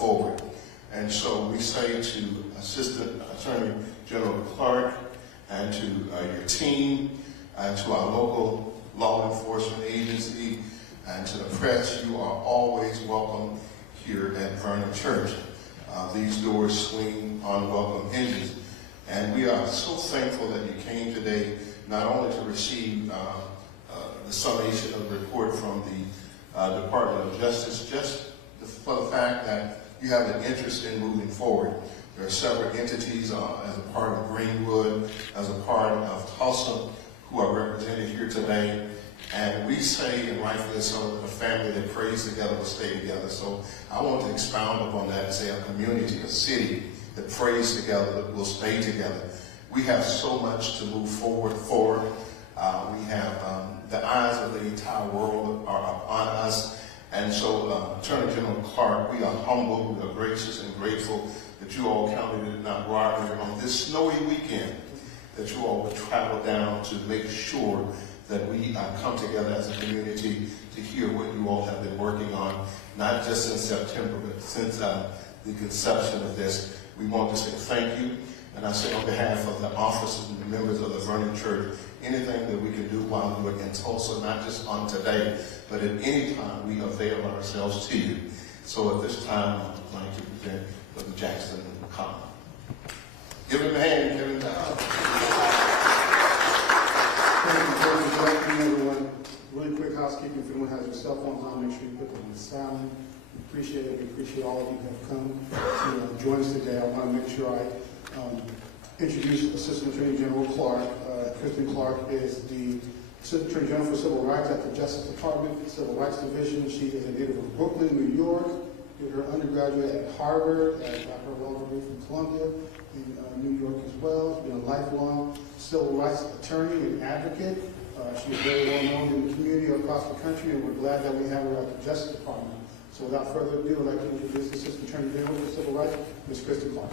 forward. And so we say to Assistant Attorney General Clark and to your team and to our local law enforcement agency and to the press, you are always welcome here at Vernon Church. These doors swing on welcome hinges. And we are so thankful that you came today, not only to receive the summation of the report from the Department of Justice, just for the fact that you have an interest in moving forward. There are several entities as a part of Greenwood, as a part of Tulsa, who are represented here today. And we say, and rightfully so, that a family that prays together will stay together. So I want to expound upon that and say a community, a city that prays together, that will stay together. We have so much to move forward for. We have the eyes of the entire world are upon us. And so, Attorney General Clark, we are humble, we are gracious and grateful that you all counted it not robbery on this snowy weekend, that you all would travel down to make sure that we come together as a community to hear what you all have been working on, not just since September, but since the conception of this. We want to say thank you, and I say on behalf of the officers and the members of the Vernon Church, anything that we can do while we're in Tulsa, not just on today, but at any time we avail ourselves to you. So at this time, I'd like to present Brother Jackson McConnell. Give him a hand, give him a hand. Thank you, good afternoon, everyone. Really quick housekeeping, if anyone has their cell phones on, make sure you put them on silent. We appreciate it. We appreciate all of you who have come to join us today. I want to make sure I introduce Assistant Attorney General Clark. Kristen Clark is the Assistant Attorney General for Civil Rights at the Justice Department, Civil Rights Division. She is a native of Brooklyn, New York. Did her undergraduate at Harvard, got her law degree from Columbia in New York as well. She's been a lifelong civil rights attorney and advocate. She's very well known in the community across the country, and we're glad that we have her at the Justice Department. So without further ado, I'd like to introduce Assistant Attorney General for Civil Rights, Ms. Kristen Clark.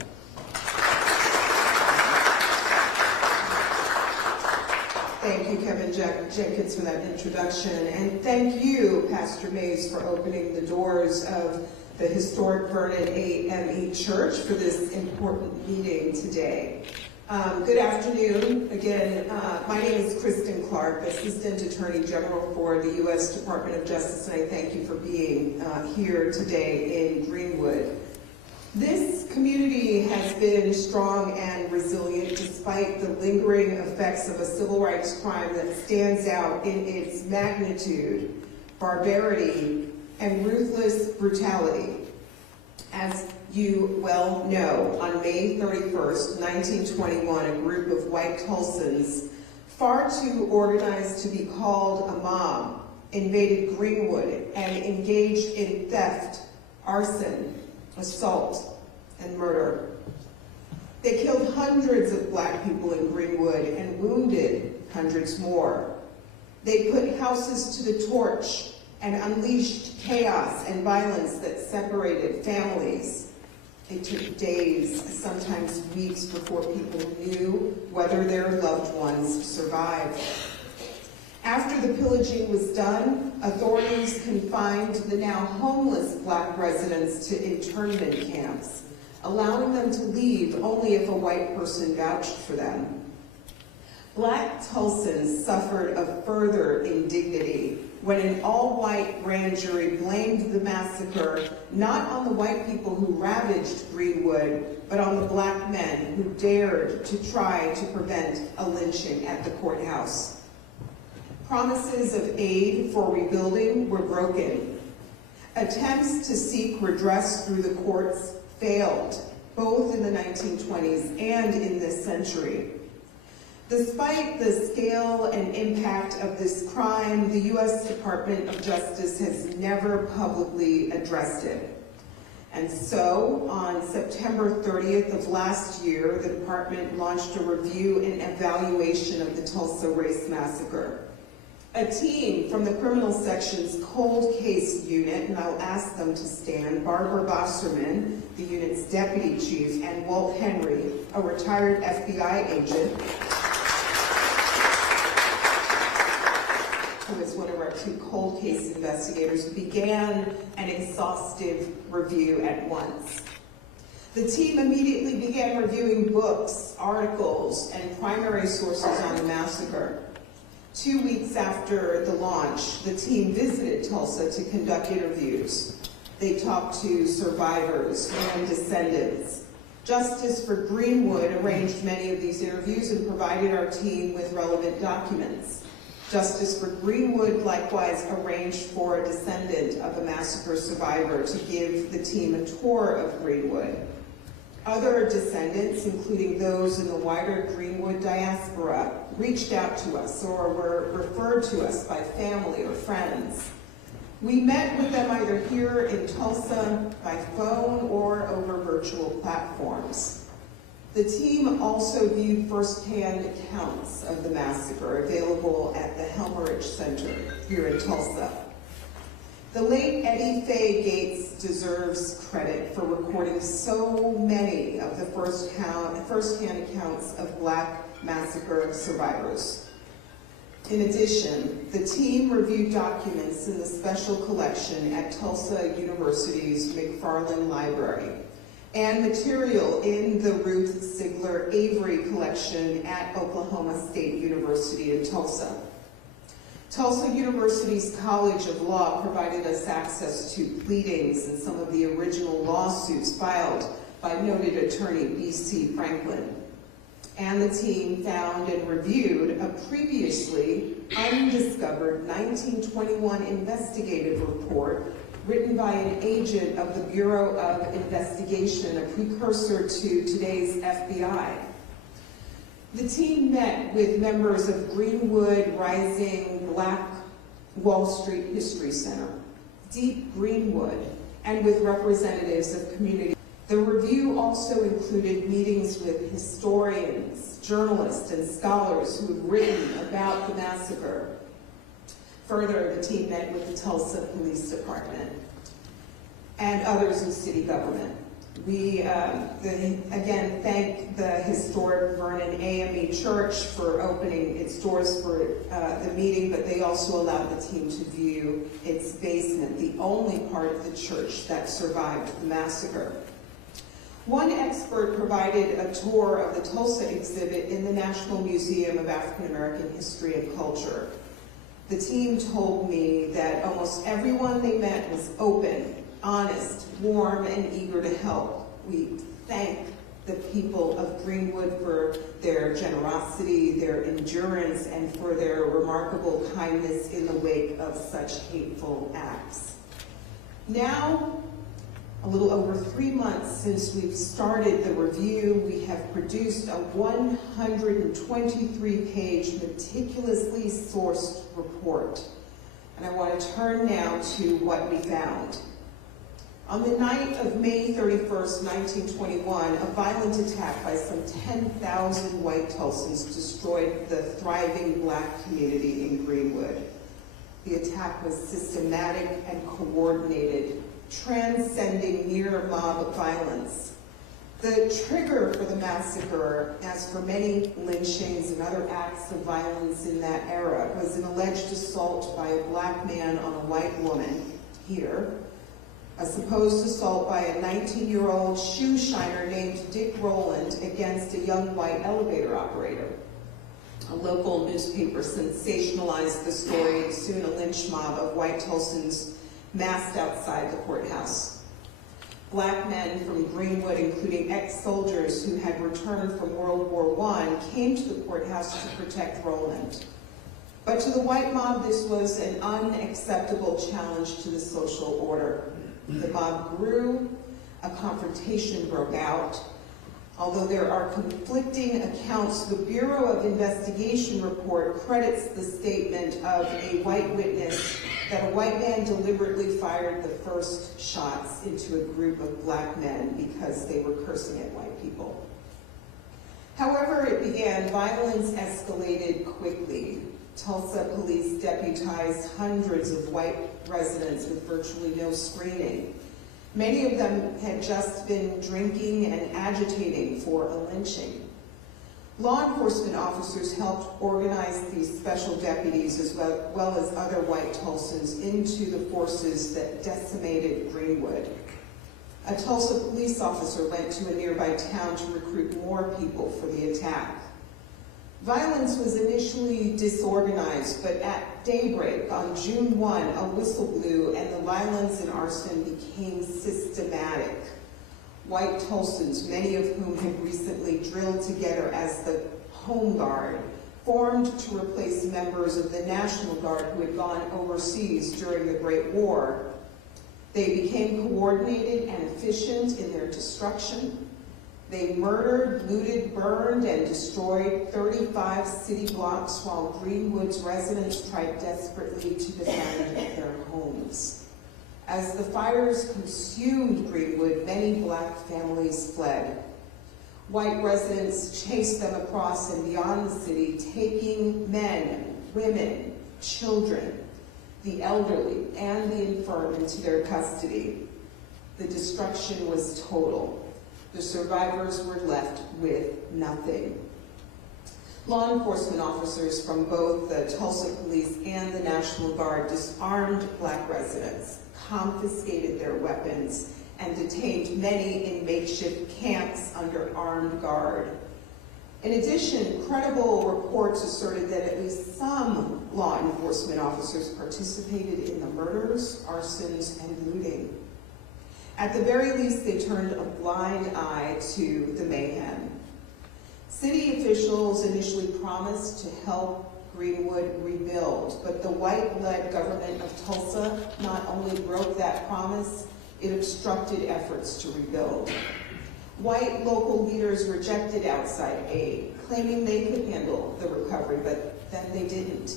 Thank you, Kevin Jenkins, for that introduction. And thank you, Pastor Mays, for opening the doors of the historic Vernon AME Church for this important meeting today. Good afternoon. Again, my name is Kristen Clark, Assistant Attorney General for the U.S. Department of Justice, and I thank you for being here today in Greenwood. This community has been strong and resilient despite the lingering effects of a civil rights crime that stands out in its magnitude, barbarity, and ruthless brutality. As you well know, on May 31st, 1921, a group of white Tulsans, far too organized to be called a mob, invaded Greenwood and engaged in theft, arson, assault, and murder. They killed hundreds of black people in Greenwood and wounded hundreds more. They put houses to the torch and unleashed chaos and violence that separated families. It took days, sometimes weeks, before people knew whether their loved ones survived. After the pillaging was done, authorities confined the now homeless black residents to internment camps, allowing them to leave only if a white person vouched for them. Black Tulsans suffered a further indignity when an all-white grand jury blamed the massacre not on the white people who ravaged Greenwood, but on the black men who dared to try to prevent a lynching at the courthouse. Promises of aid for rebuilding were broken. Attempts to seek redress through the courts failed, both in the 1920s and in this century. Despite the scale and impact of this crime, the U.S. Department of Justice has never publicly addressed it. And so, on September 30th of last year, the department launched a review and evaluation of the Tulsa Race Massacre. A team from the criminal section's cold case unit, and I'll ask them to stand, Barbara Bosserman, the unit's deputy chief, and Walt Henry, a retired FBI agent, who is one of our two cold case investigators, began an exhaustive review at once. The team immediately began reviewing books, articles, and primary sources on the massacre. 2 weeks after the launch, the team visited Tulsa to conduct interviews. They talked to survivors and descendants. Justice for Greenwood arranged many of these interviews and provided our team with relevant documents. Justice for Greenwood likewise arranged for a descendant of a massacre survivor to give the team a tour of Greenwood. Other descendants, including those in the wider Greenwood diaspora, reached out to us or were referred to us by family or friends. We met with them either here in Tulsa, by phone, or over virtual platforms. The team also viewed firsthand accounts of the massacre available at the Helmerich Center here in Tulsa. The late Eddie Faye Gates deserves credit for recording so many of the first-hand accounts of Black massacre survivors. In addition, the team reviewed documents in the special collection at Tulsa University's McFarland Library and material in the Ruth Sigler Avery collection at Oklahoma State University in Tulsa. Tulsa University's College of Law provided us access to pleadings and some of the original lawsuits filed by noted attorney B.C. Franklin. And the team found and reviewed a previously undiscovered 1921 investigative report written by an agent of the Bureau of Investigation, a precursor to today's FBI. The team met with members of Greenwood Rising Black Wall Street History Center, Deep Greenwood, and with representatives of community. The review also included meetings with historians, journalists, and scholars who had written about the massacre. Further, the team met with the Tulsa Police Department and others in city government. We again thank the historic Vernon AME Church for opening its doors for the meeting, but they also allowed the team to view its basement, the only part of the church that survived the massacre. One expert provided a tour of the Tulsa exhibit in the National Museum of African American History and Culture. The team told me that almost everyone they met was open, honest, warm, and eager to help. We thank the people of Greenwood for their generosity, their endurance, and for their remarkable kindness in the wake of such hateful acts. Now, a little over 3 months since we've started the review, we have produced a 123-page meticulously sourced report. And I want to turn now to what we found. On the night of May 31st, 1921, a violent attack by some 10,000 white Tulsans destroyed the thriving Black community in Greenwood. The attack was systematic and coordinated, transcending mere mob violence. The trigger for the massacre, as for many lynchings and other acts of violence in that era, was an alleged assault by a Black man on a white woman here, a supposed assault by a 19-year-old shoe shiner named Dick Rowland against a young white elevator operator. A local newspaper sensationalized the story, and soon a lynch mob of white Tulsans massed outside the courthouse. Black men from Greenwood, including ex-soldiers who had returned from World War I, came to the courthouse to protect Rowland. But to the white mob, this was an unacceptable challenge to the social order. The mob grew, a confrontation broke out. Although there are conflicting accounts, the Bureau of Investigation report credits the statement of a white witness that a white man deliberately fired the first shots into a group of Black men because they were cursing at white people. However it began, violence escalated quickly. Tulsa police deputized hundreds of white residents with virtually no screening. Many of them had just been drinking and agitating for a lynching. Law enforcement officers helped organize these special deputies as well as other white Tulsans into the forces that decimated Greenwood. A Tulsa police officer went to a nearby town to recruit more people for the attack. Violence was initially disorganized, but at daybreak on June 1, a whistle blew and the violence and arson became systematic. White Tulsans, many of whom had recently drilled together as the Home Guard, formed to replace members of the National Guard who had gone overseas during the Great War. They became coordinated and efficient in their destruction. They murdered, looted, burned, and destroyed 35 city blocks while Greenwood's residents tried desperately to defend their homes. As the fires consumed Greenwood, many black families fled. White residents chased them across and beyond the city, taking men, women, children, the elderly, and the infirm into their custody. The destruction was total. The survivors were left with nothing. Law enforcement officers from both the Tulsa Police and the National Guard disarmed black residents, confiscated their weapons, and detained many in makeshift camps under armed guard. In addition, credible reports asserted that at least some law enforcement officers participated in the murders, arsons, and looting. At the very least, they turned a blind eye to the mayhem. City officials initially promised to help Greenwood rebuild, but the white-led government of Tulsa not only broke that promise, it obstructed efforts to rebuild. White local leaders rejected outside aid, claiming they could handle the recovery, but then they didn't.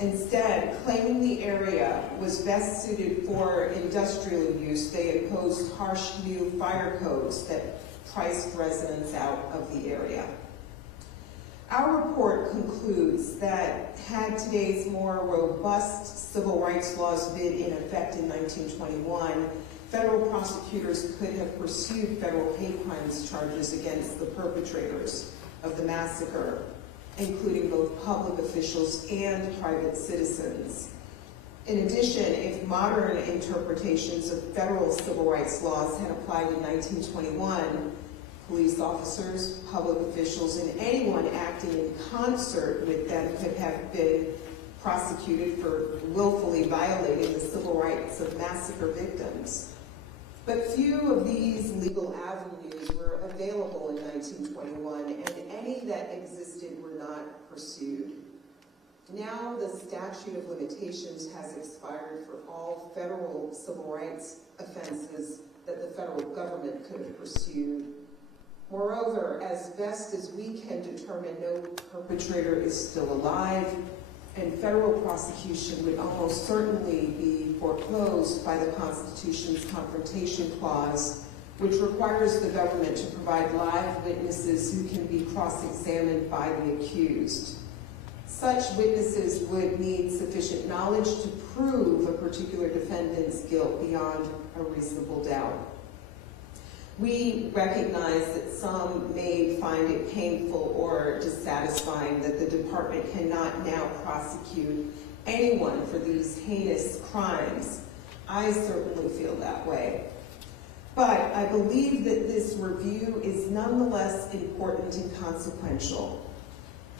Instead, claiming the area was best suited for industrial use, they imposed harsh new fire codes that priced residents out of the area. Our report concludes that had today's more robust civil rights laws been in effect in 1921, federal prosecutors could have pursued federal hate crimes charges against the perpetrators of the massacre, including both public officials and private citizens. In addition, if modern interpretations of federal civil rights laws had applied in 1921, police officers, public officials, and anyone acting in concert with them could have been prosecuted for willfully violating the civil rights of massacre victims. But few of these legal avenues were available in 1921, and any that existed were not pursued. Now the statute of limitations has expired for all federal civil rights offenses that the federal government could have pursued. Moreover, as best as we can determine, no perpetrator is still alive, and federal prosecution would almost certainly be foreclosed by the Constitution's Confrontation Clause, which requires the government to provide live witnesses who can be cross-examined by the accused. Such witnesses would need sufficient knowledge to prove a particular defendant's guilt beyond a reasonable doubt. We recognize that some may find it painful or dissatisfying that the department cannot now prosecute anyone for these heinous crimes. I certainly feel that way. But I believe that this review is nonetheless important and consequential.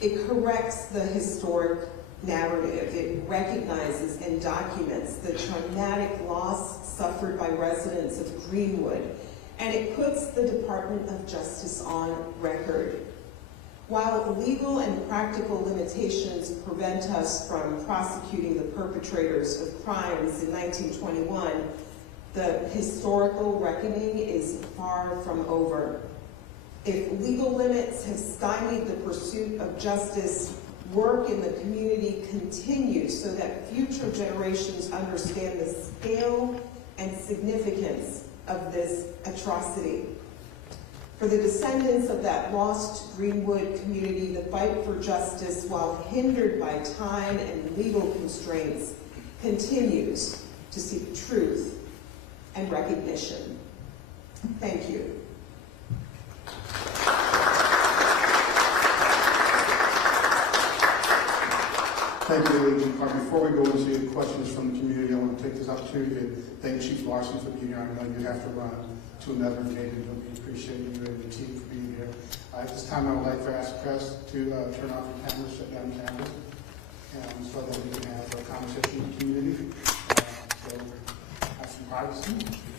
It corrects the historic narrative. It recognizes and documents the traumatic loss suffered by residents of Greenwood, and it puts the Department of Justice on record. While legal and practical limitations prevent us from prosecuting the perpetrators of crimes in 1921, the historical reckoning is far from over. If legal limits have stymied the pursuit of justice, work in the community continues so that future generations understand the scale and significance of this atrocity. For the descendants of that lost Greenwood community, the fight for justice, while hindered by time and legal constraints, continues to seek truth and recognition. Thank you. Thank you, Agent Clark. Before we go into questions from the community, I want to take this opportunity to thank Chief Larson for being here. I know you have to run to another meeting, but we appreciate you and the team for being here. At this time, I would like to ask press to turn off the cameras, shut down the cameras, so that we can have a conversation with the community. So have some privacy.